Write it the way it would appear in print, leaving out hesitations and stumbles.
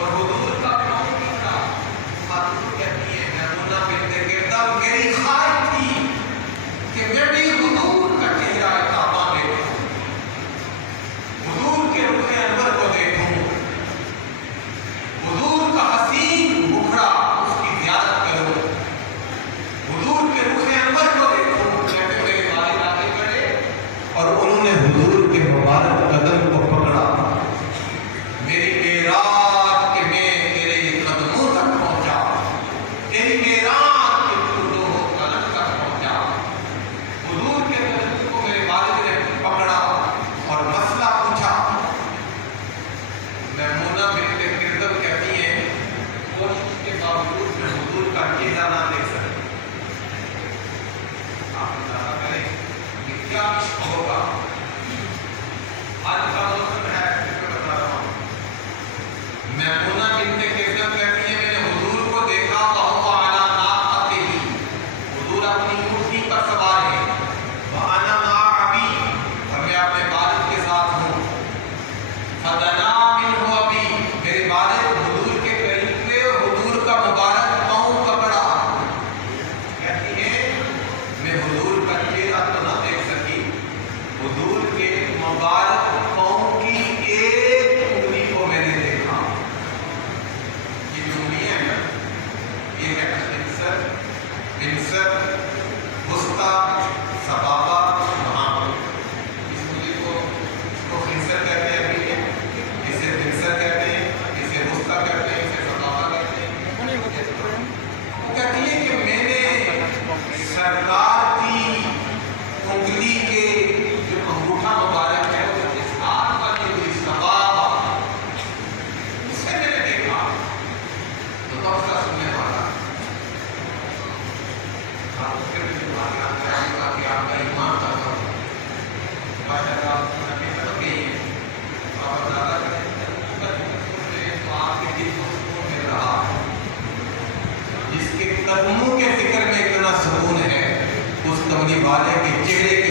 اور حضور کا پاؤں ٹکا. خاتون کہتی ہے میمونہ بنت کردم میری خواہش تھی کہ میں بھی حضور کا چہرہ کعبہ دیکھوں، حضور کے رخ انور کو دیکھوں، حضور کا حسین مکھڑا اس کی زیارت کروں، حضور کے رخ انور کو دیکھوں. کہتے میرے والد آگے بڑھے اور انہوں نے حضور کے مبارک قدم کو پکڑا. میری معراج کہ میں تیرے قدموں تک پہنچا، تیری معراج کہ تو لوح قلم تک پہنچا. حضور کے قدم کو میرے والد نے پکڑا اور مسئلہ پوچھا. میمونہ بنت کردم کہتی ہیں کوشش کے باوجود میں حضور کا چہرہ نہ دیکھ سکتی. آپ اندازہ کریں کہ کیا عشق ہوگا. آج کا موسم ہے، میں بتا رہا ہوں. میمونہ بنت کردم کہتی ہے میں نے حضور کو دیکھا وَهُوَ عَلَىٰ نَاقَتِهِ، حضور اپنی اونٹنی پر سوار ہیں. وَأَنَا مَعَ أَبِي، اور میں اپنے والد کے ساتھ ہوں. فَدَنَا مِنْهُ أَبِي، میرے والد حضور کے قریب ہوئے اور حضور کا مبارک پاؤں پکڑا. کہتی ہے میں حضور کا چہرہ تو نہ دیکھ سکی، حضور کے مبارک پاؤں کی ایک انگلی کو میں نے دیکھا. یہ جو انگلیاں ہیں نا، یہ ہے خنصر، وسطیٰ، سبابہ، وہاں. اس انگلی کو خنصر کہتے ہیں، ابھی اسے خنصر کہتے ہیں، اسے وسطیٰ کہتے ہیں، اسے سبابہ کہتے ہیں. وہ کہتی ہے کہ میں نے سرکار کی انگلی کے جو انگوٹھا مبارک ہے وہ اس ہاتھ والی انگلی سبابہ، اسے میں نے دیکھا. تو تفصیل سننے والا آپ اس کے بھی آگے آئے گا کہ آپ کا ایمان کا تھا باہر آپ نبی طرف گئی ہیں. آپ اندازہ کریں تو آپ کے دل کو سکون مل رہا ہے. جس کے قدموں کے فکر میں اتنا سکون ہے، اس کملی والے کے چہرے کے